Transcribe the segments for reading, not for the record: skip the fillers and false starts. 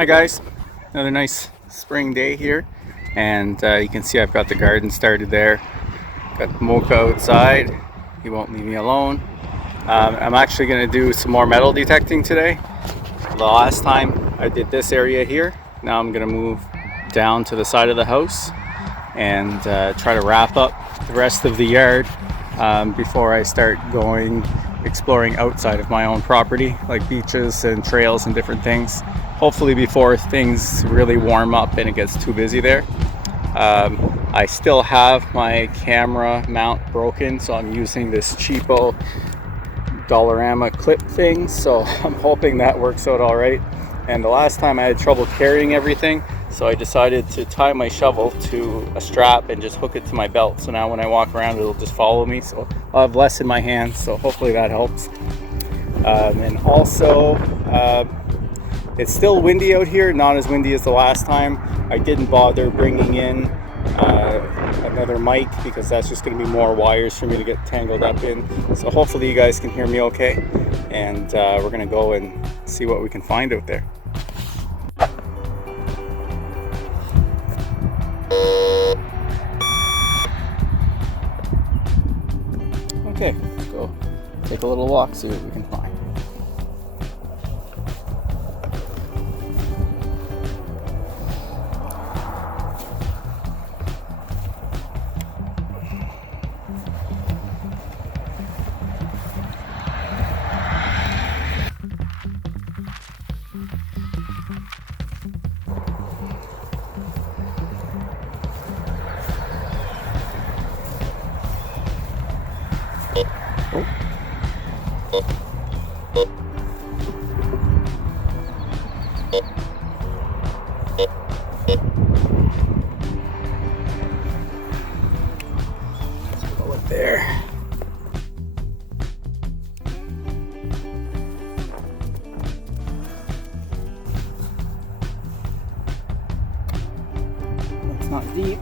Hi guys, another nice spring day here, and you can see I've got the garden started there. Got Mocha outside, he won't leave me alone. I'm actually going to do some more metal detecting today. The last time I did this area here, now I'm going to move down to the side of the house and try to wrap up the rest of the yard before I start going exploring outside of my own property, like beaches and trails and different things. Hopefully before things really warm up and it gets too busy there. I still have my camera mount broken, so I'm using this cheapo Dollarama clip thing, so I'm hoping that works out all right. And the last time I had trouble carrying everything, so I decided to tie my shovel to a strap and just hook it to my belt, so now when I walk around it'll just follow me, so I'll have less in my hands, so hopefully that helps. And also it's still windy out here, not as windy as the last time. I didn't bother bringing in another mic because that's just going to be more wires for me to get tangled up in. So hopefully you guys can hear me okay, and we're going to go and see what we can find out there. Okay, let's go take a little walk, see what we can find. There. It's not deep.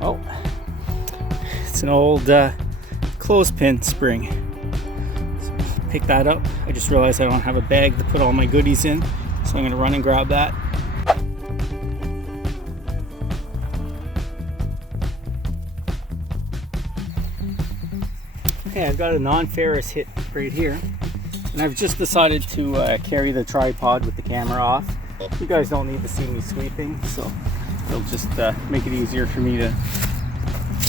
Oh, it's an old clothespin spring. So pick that up. I just realized I don't have a bag to put all my goodies in, so I'm going to run and grab that. Okay, I've got a non-ferrous hit right here, and I've just decided to carry the tripod with the camera off. You guys don't need to see me sweeping, so it'll just make it easier for me to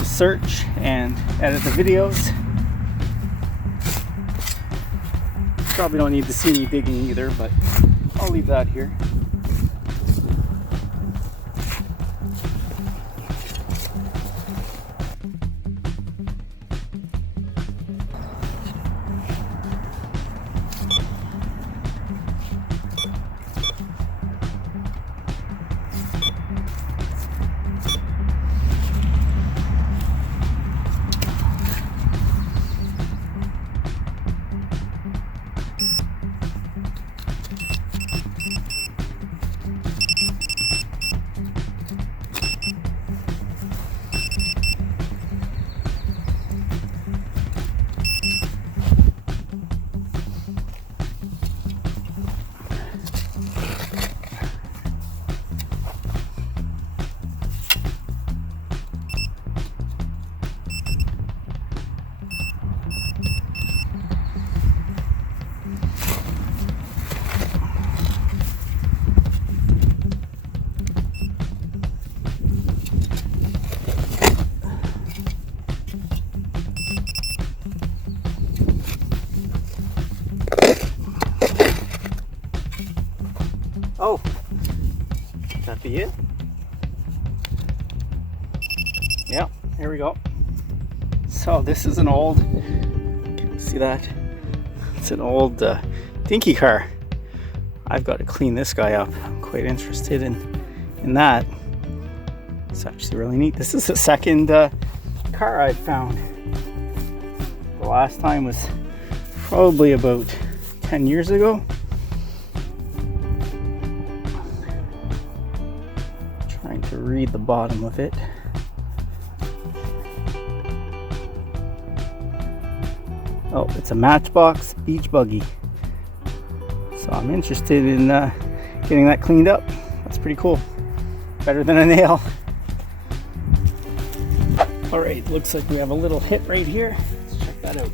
search and edit the videos. Probably don't need to see me digging either, but I'll leave that here. Oh, could that be it? Yeah, here we go. So this is an old, can you see that? It's an old dinky car. I've got to clean this guy up. I'm quite interested in that. It's actually really neat. This is the second car I've found. The last time was probably about 10 years ago. Trying to read the bottom of it. Oh, it's a Matchbox beach buggy. So I'm interested in getting that cleaned up. That's pretty cool. Better than a nail. All right, looks like we have a little hit right here. Let's check that out.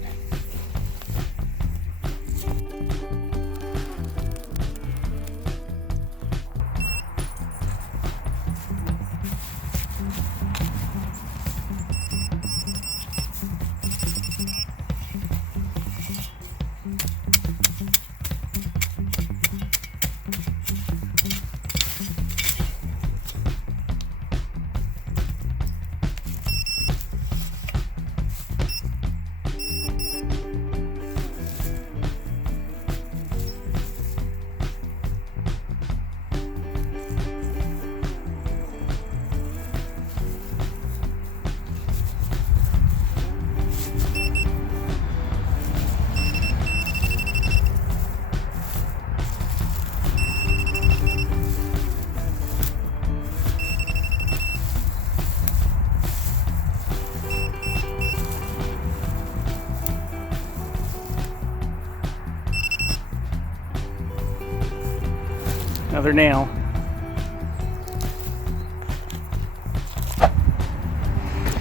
Another nail.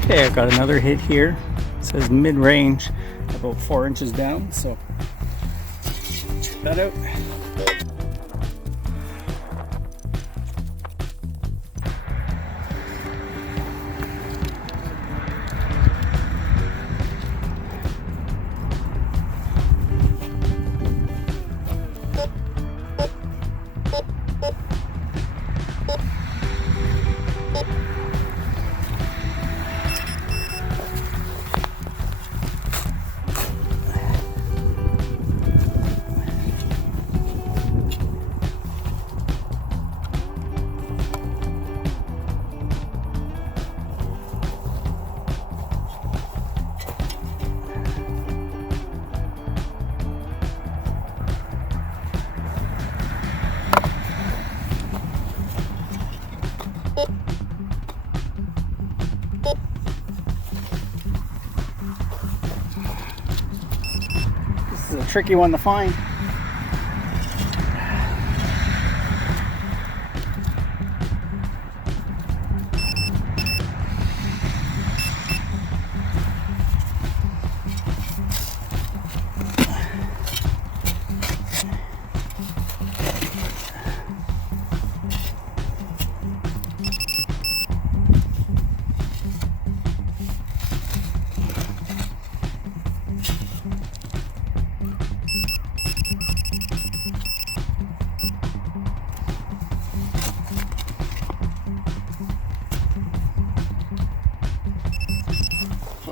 Okay, I've got another hit here. It says mid-range, about 4 inches down, so check that out. This is a tricky one to find.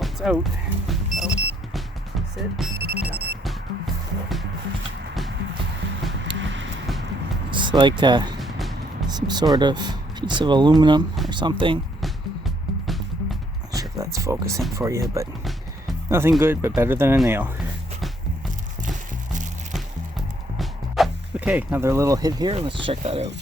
It's out. Oh, that's it. Yeah. It's like some sort of piece of aluminum or something. Not sure if that's focusing for you, but nothing good, but better than a nail. Okay, another little hit here. Let's check that out.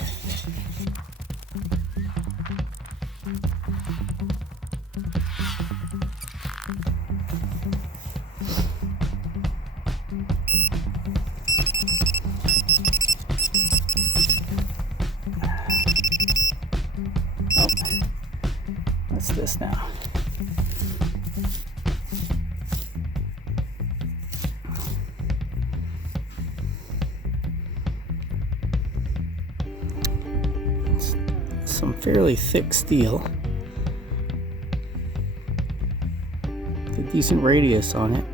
What's this now? It's some fairly thick steel. With a decent radius on it.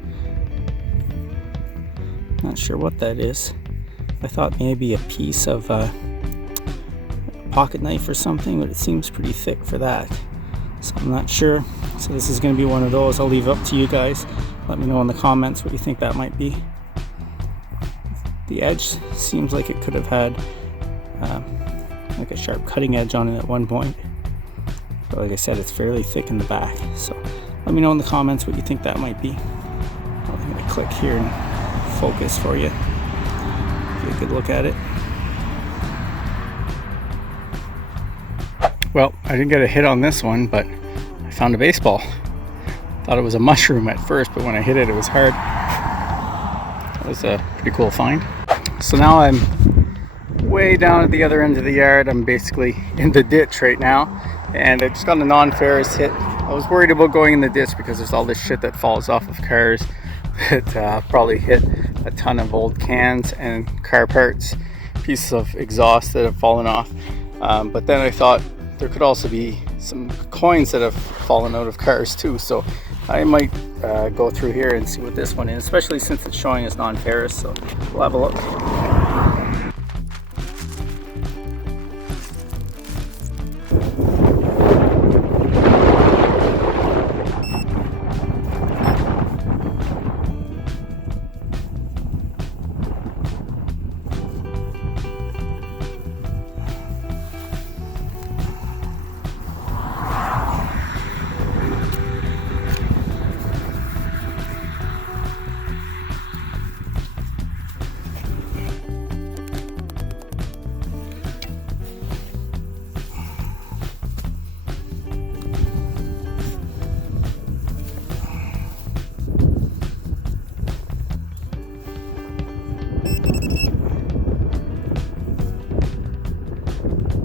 Not sure what that is. I thought maybe a piece of pocket knife or something, but it seems pretty thick for that. So I'm not sure. So this is going to be one of those. I'll leave it up to you guys. Let me know in the comments what you think that might be. The edge seems like it could have had like a sharp cutting edge on it at one point. But like I said, it's fairly thick in the back. So let me know in the comments what you think that might be. I'm going to click here and focus for you. Get a good look at it. Well, I didn't get a hit on this one, but I found a baseball. Thought it was a mushroom at first, but when I hit it, it was hard. That was a pretty cool find. So now I'm way down at the other end of the yard. I'm basically in the ditch right now, and I just got a non-ferrous hit. I was worried about going in the ditch because there's all this shit that falls off of cars that probably hit a ton of old cans and car parts, pieces of exhaust that have fallen off. But then I thought there could also be some coins that have fallen out of cars too, so I might go through here and see what this one is, especially since it's showing as non-ferrous. So we'll have a look.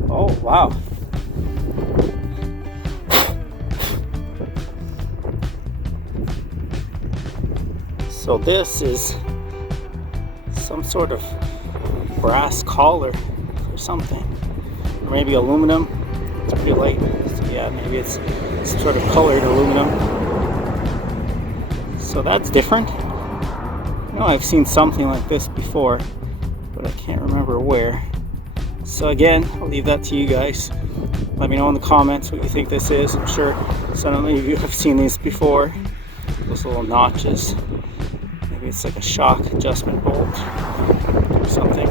Oh, wow. So this is some sort of brass collar or something, or maybe aluminum. It's pretty light, so yeah, maybe it's some sort of colored aluminum. So that's different. I know I've seen something like this before, but I can't remember where. So again, I'll leave that to you guys. Let me know in the comments what you think this is. I'm sure some of you have seen these before. Those little notches. Maybe it's like a shock adjustment bolt or something.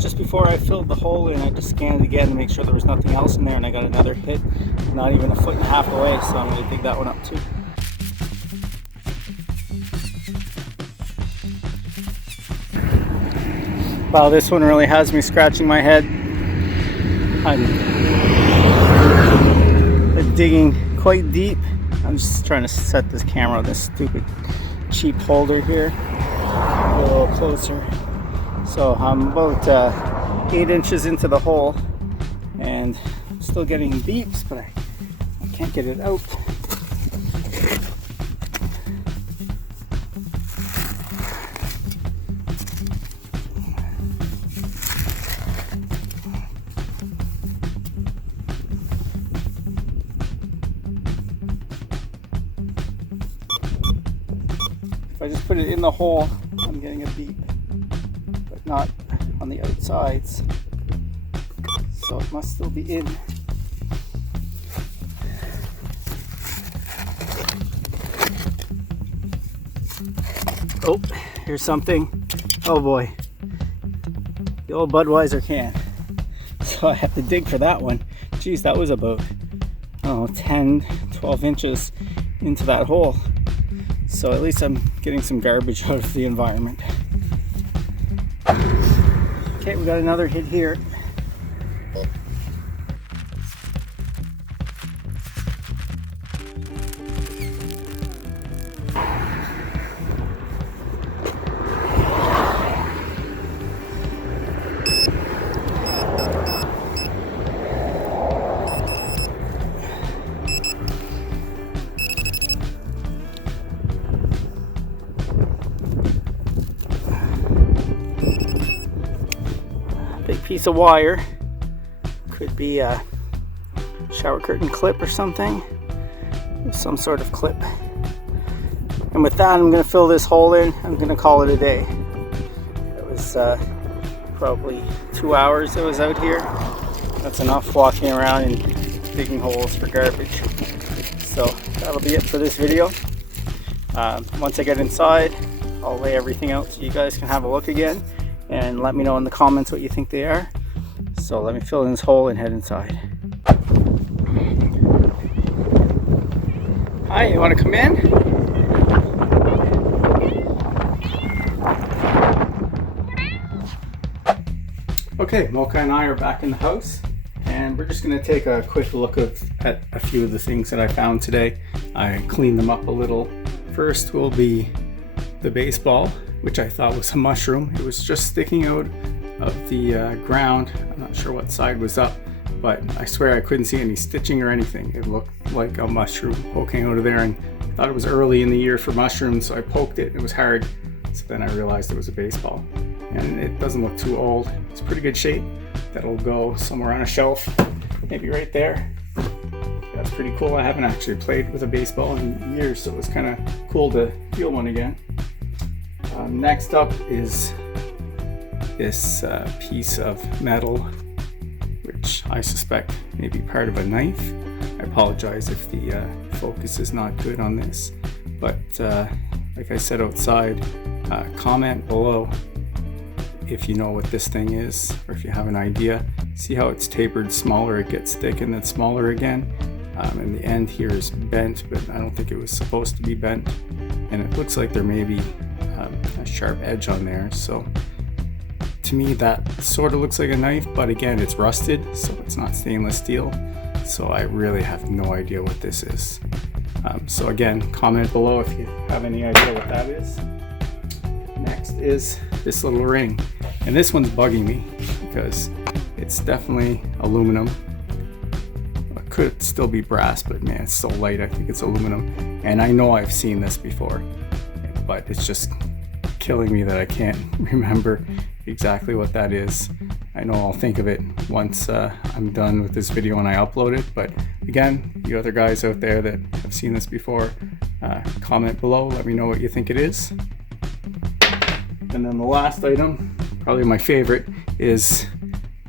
Just before I filled the hole in, I just scanned it again to make sure there was nothing else in there, and I got another hit, not even a foot and a half away, so I'm going to dig that one up too. Wow, this one really has me scratching my head. I'm digging quite deep. I'm just trying to set this camera on this stupid cheap holder here. A little closer. So I'm about 8 inches into the hole, and I'm still getting beeps, but I can't get it out. If I just put it in the hole, I'm getting a beep, but not on the outsides. So it must still be in. Oh, here's something. Oh boy. The old Budweiser can. So I have to dig for that one. Geez, that was about, oh, 10, 12 inches into that hole. So at least I'm getting some garbage out of the environment. Okay, we got another hit here. Big piece of wire. Could be a shower curtain clip or something. Some sort of clip. And with that, I'm going to fill this hole in. I'm going to call it a day. It was probably 2 hours I was out here. That's enough walking around and digging holes for garbage. So that'll be it for this video. Once I get inside, I'll lay everything out so you guys can have a look again and let me know in the comments what you think they are. So let me fill in this hole and head inside. Hi, you want to come in? Okay, Mocha and I are back in the house, and we're just going to take a quick look at a few of the things that I found today. I cleaned them up a little. First will be the baseball, which I thought was a mushroom. It was just sticking out of the ground. I'm not sure what side was up, but I swear I couldn't see any stitching or anything. It looked like a mushroom poking out of there, and I thought it was early in the year for mushrooms, so I poked it. It was hard, so then I realized it was a baseball. And it doesn't look too old. It's pretty good shape. That'll go somewhere on a shelf, maybe right there. That's pretty cool. I haven't actually played with a baseball in years, so it was kind of cool to feel one again. Next up is this piece of metal, which I suspect may be part of a knife. I apologize if the focus is not good on this, but like I said outside, comment below if you know what this thing is, or if you have an idea. See how it's tapered smaller, it gets thick and then smaller again. And the end here is bent, but I don't think it was supposed to be bent. And it looks like there may be a sharp edge on there. So to me that sort of looks like a knife, but again, it's rusted, so it's not stainless steel. So I really have no idea what this is. So again, comment below if you have any idea what that is. Next is this little ring. And this one's bugging me because it's definitely aluminum. It could still be brass, but man, it's so light, I think it's aluminum. And I know I've seen this before, but it's just killing me that I can't remember exactly what that is. I know I'll think of it once I'm done with this video and I upload it. But again, you other guys out there that have seen this before, comment below, let me know what you think it is. And then the last item, probably my favorite, is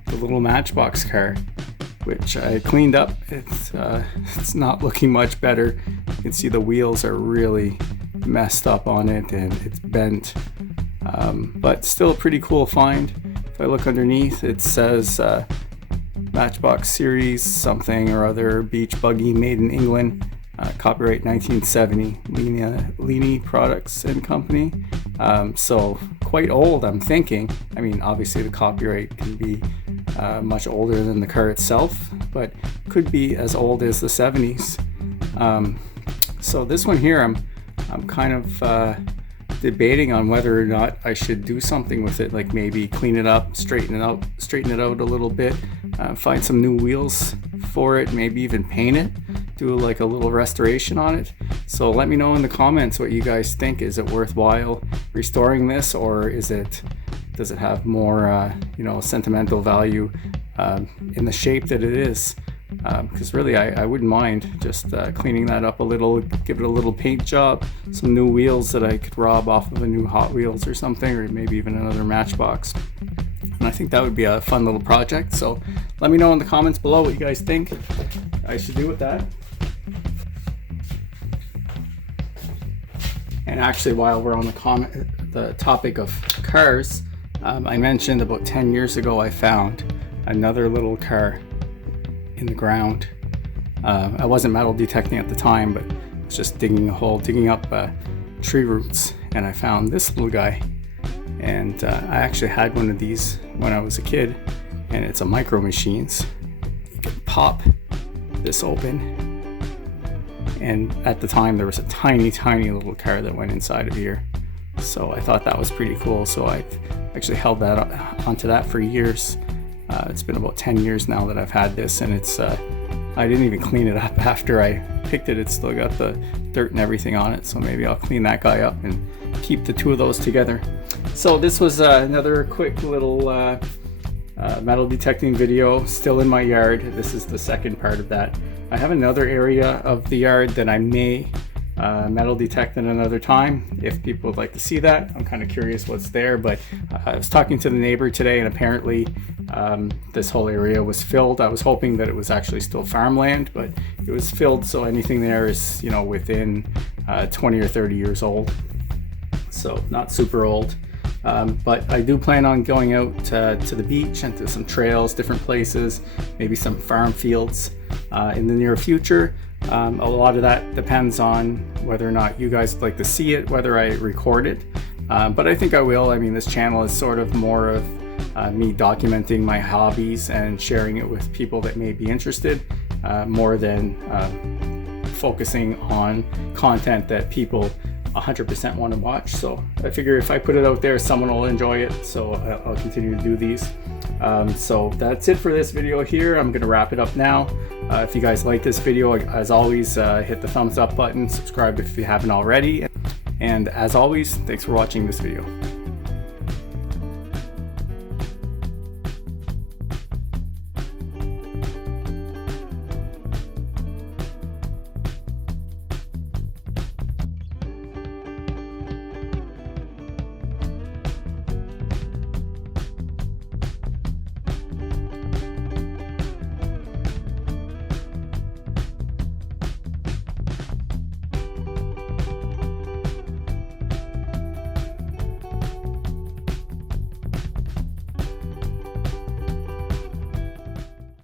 the little Matchbox car, which I cleaned up. It's not looking much better. You can see the wheels are really messed up on it and it's bent, but still a pretty cool find. If I look underneath, it says Matchbox Series something or other, beach buggy, made in England, copyright 1970, Leany Products and Company. So quite old, I'm thinking. I mean, obviously the copyright can be much older than the car itself, but could be as old as the 70s. So this one here, I'm kind of debating on whether or not I should do something with it, like maybe clean it up, straighten it out a little bit, find some new wheels for it, maybe even paint it, do like a little restoration on it. So let me know in the comments what you guys think. Is it worthwhile restoring this, or does it have more sentimental value in the shape that it is? Because really I wouldn't mind just cleaning that up a little, give it a little paint job, some new wheels that I could rob off of a new Hot Wheels or something, or maybe even another Matchbox. And I think that would be a fun little project. So let me know in the comments below what you guys think I should do with that. And actually, while we're on the topic of cars, I mentioned about 10 years ago I found another little car in the ground. I wasn't metal detecting at the time, but I was just digging a hole, digging up tree roots, and I found this little guy. And I actually had one of these when I was a kid, and it's a Micro Machines. You can pop this open, and at the time there was a tiny little car that went inside of here. So I thought that was pretty cool. So I've actually held that onto that for years. It's been about 10 years now that I've had this, and it's I didn't even clean it up after I picked it. It's still got the dirt and everything on it, so maybe I'll clean that guy up and keep the two of those together. So this was another quick little metal detecting video, still in my yard. This is the second part of that. I have another area of the yard that I may metal detecting another time if people would like to see that. I'm kind of curious what's there, but I was talking to the neighbor today, and apparently this whole area was filled. I was hoping that it was actually still farmland, but it was filled, so anything there is, you know, within 20 or 30 years old, so not super old. But I do plan on going out to the beach and to some trails, different places, maybe some farm fields in the near future. A lot of that depends on whether or not you guys would like to see it, whether I record it. But I think I will. I mean, this channel is sort of more of me documenting my hobbies and sharing it with people that may be interested, more than focusing on content that people 100% want to watch. So I figure if I put it out there, someone will enjoy it, so I'll continue to do these. So that's it for this video here. I'm gonna wrap it up now. If you guys like this video, as always, hit the thumbs up button, subscribe if you haven't already, and as always, thanks for watching this video.